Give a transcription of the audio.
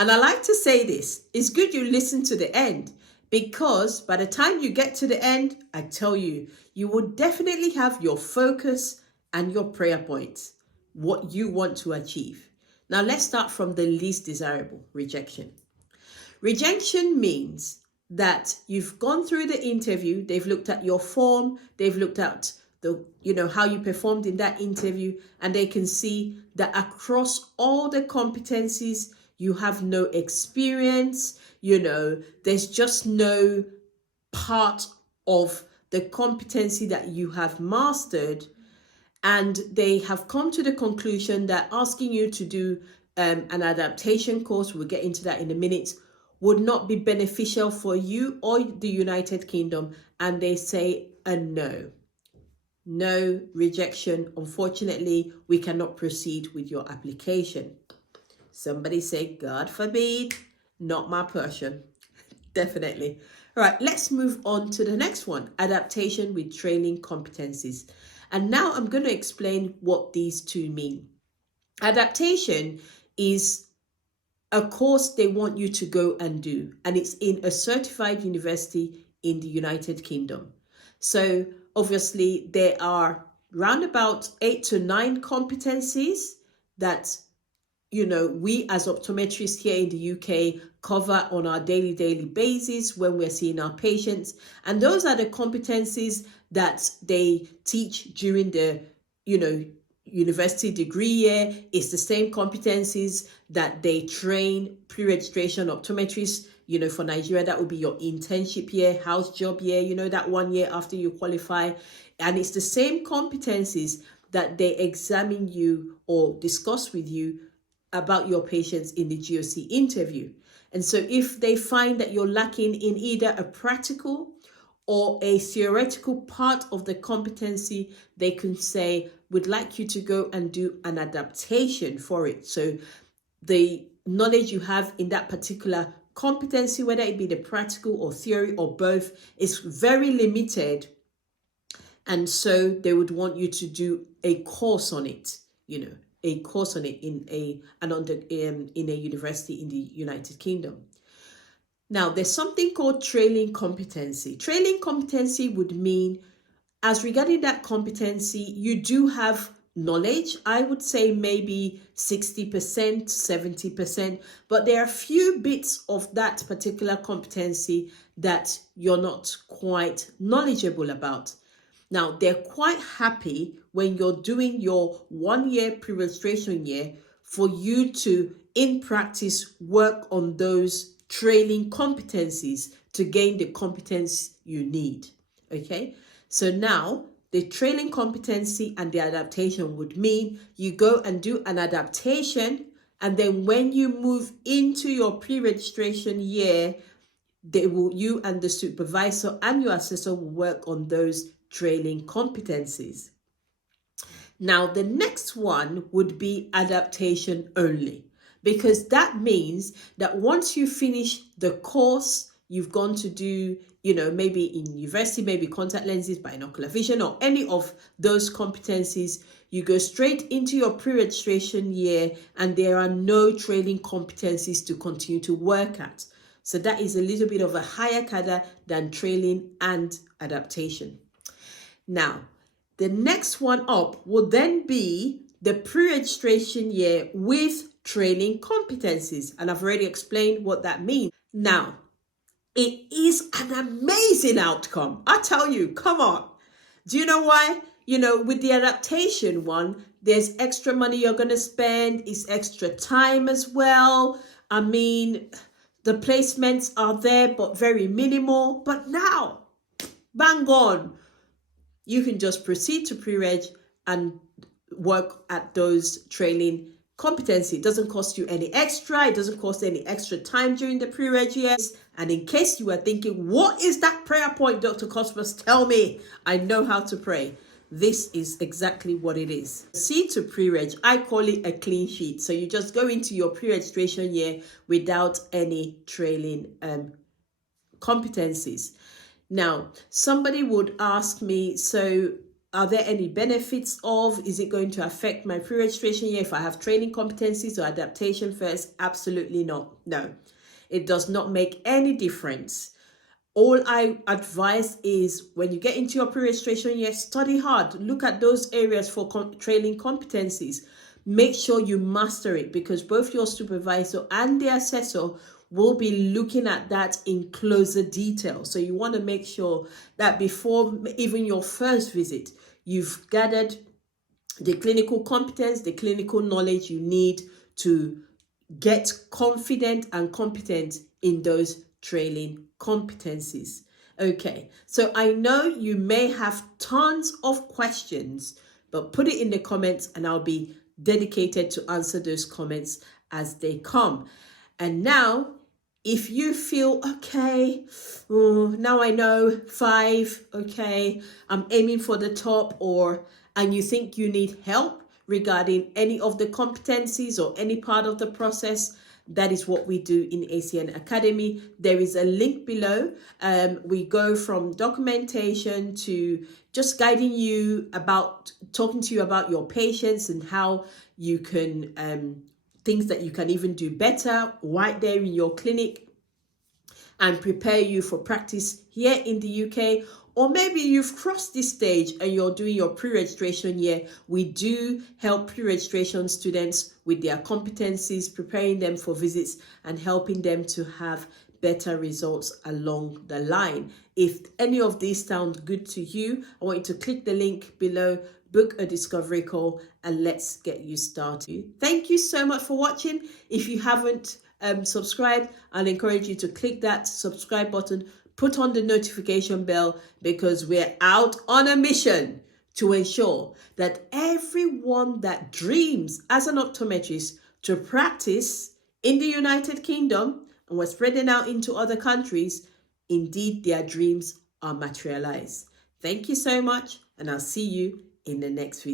And I like to say this, it's good you listen to the end, because by the time you get to the end, I tell you, you will definitely have your focus and your prayer points, what you want to achieve. Now let's start from the least desirable, rejection. Rejection means that you've gone through the interview, they've looked at your form, they've looked at how you performed in that interview, and they can see that across all the competencies, you have no experience, there's just no part of the competency that you have mastered. And they have come to the conclusion that asking you to do an adaptation course, we'll get into that in a minute, would not be beneficial for you or the United Kingdom. And they say a no. No, rejection. Unfortunately, we cannot proceed with your application. Somebody say, God forbid, not my portion. Definitely. All right, let's move on to the next one, adaptation with training competencies. And now I'm going to explain what these two mean. Adaptation is a course they want you to go and do, and it's in a certified university in the United Kingdom. So obviously there are round about 8 to 9 competencies that we as optometrists here in the UK cover on our daily basis when we're seeing our patients. And those are the competencies that they teach during the, university degree year. It's the same competencies that they train pre-registration optometrists. For Nigeria, that would be your internship year, house job year, that 1 year after you qualify. And it's the same competencies that they examine you or discuss with you about your patients in the GOC interview. And so if they find that you're lacking in either a practical or a theoretical part of the competency, they can say, we'd like you to go and do an adaptation for it. So the knowledge you have in that particular competency, whether it be the practical or theory or both, is very limited. And so they would want you to do a course on it, a course on it in a university in the United Kingdom. Now, there's something called trailing competency. Trailing competency would mean, as regarding that competency, you do have knowledge. I would say maybe 60%, 70%, but there are a few bits of that particular competency that you're not quite knowledgeable about. Now, they're quite happy when you're doing your 1 year pre-registration year for you to, in practice, work on those trailing competencies to gain the competence you need. Okay, so now the trailing competency and the adaptation would mean you go and do an adaptation, and then when you move into your pre-registration year, you and the supervisor and your assessor will work on those trailing competencies. Now, the next one would be adaptation only, because that means that once you finish the course you've gone to do, maybe in university, maybe contact lenses, binocular vision, or any of those competencies, you go straight into your pre-registration year and there are no training competencies to continue to work at. So that is a little bit of a higher cadre than trailing and adaptation. Now, the next one up will then be the pre-registration year with training competencies. And I've already explained what that means. Now, it is an amazing outcome. I tell you, come on. Do you know why? With the adaptation one, there's extra money you're going to spend. It's extra time as well. I mean, the placements are there, but very minimal. But now, bang on. You can just proceed to pre-reg and work at those training competency. It doesn't cost you any extra. It doesn't cost any extra time during the pre-reg years. And in case you are thinking, what is that prayer point, Dr. Cosmos? Tell me. I know how to pray. This is exactly what it is. Proceed to pre-reg. I call it a clean sheet. So you just go into your pre-registration year without any trailing competencies. Now, somebody would ask me, so Are there any benefits of? Is it going to affect my pre-registration year if I have training competencies or adaptation first? Absolutely not. No, it does not make any difference. All I advise is when you get into your pre-registration year, study hard. Look at those areas for training competencies. Make sure you master it, because both your supervisor and the assessor will be looking at that in closer detail. So you want to make sure that before even your first visit, you've gathered the clinical competence, the clinical knowledge you need to get confident and competent in those training competencies. Okay, so I know you may have tons of questions, but put it in the comments and I'll be dedicated to answer those comments as they come. And now, if you feel, okay, now I know 5, okay, I'm aiming for the top, and you think you need help regarding any of the competencies or any part of the process, that is what we do in ACN Academy. There is a link below. We go from documentation to just guiding you about, talking to you about your patients and how you can, things that you can even do better right there in your clinic, and prepare you for practice here in the UK. Or maybe you've crossed this stage and you're doing your pre-registration year. We do help pre-registration students with their competencies, preparing them for visits and helping them to have better results along the line. If any of these sound good to you, I want you to click the link below, book a discovery call, and let's get you started. Thank you so much for watching. If you haven't subscribed, I'll encourage you to click that subscribe button, put on the notification bell, because we're out on a mission to ensure that everyone that dreams as an optometrist to practice in the United Kingdom, and we're spreading out into other countries, indeed their dreams are materialized. Thank you so much, and I'll see you in the next video.